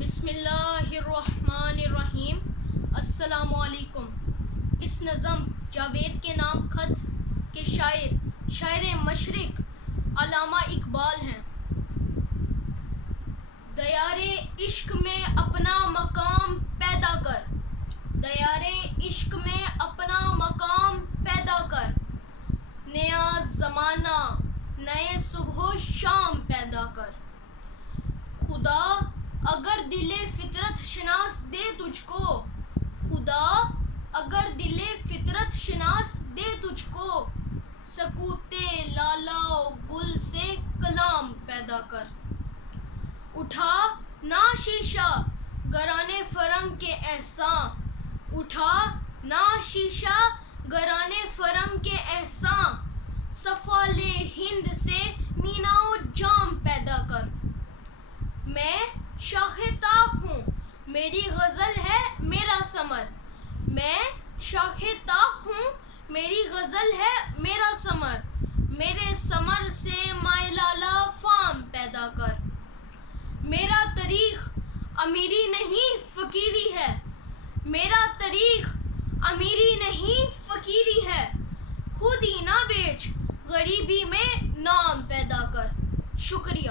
بسم اللہ الرحمن الرحیم۔ السلام علیکم۔ اس نظم جاوید کے نام خط کے شاعر مشرق علامہ اقبال ہیں۔ دیارے عشق میں اپنا مقام پیدا کر، دیارے عشق میں اپنا مقام پیدا کر، نیا زمانہ نئے صبح و شام پیدا کر۔ خدا اگر دل فطرت شناس دے تجھ کو، خدا اگر دل فطرت شناس دے تجھ کو، سکوت لالا و گل سے کلام پیدا کر۔ اٹھا نہ شیشہ گرانے فرنگ کے احساں، اٹھا نہ شیشہ گرانے فرنگ کے احساں، سفال ہند سے مینا و جام پیدا کر۔ میں شاخ طاق ہوں میری غزل ہے میرا ثمر، میں شاخ طاق ہوں میری غزل ہے میرا ثمر، میرے ثمر سے مائے لالا فام پیدا کر۔ میرا طریق امیری نہیں فقیری ہے، میرا طریق امیری نہیں فقیری ہے، خود ہی نہ بیچ غریبی میں نام پیدا کر۔ شکریہ۔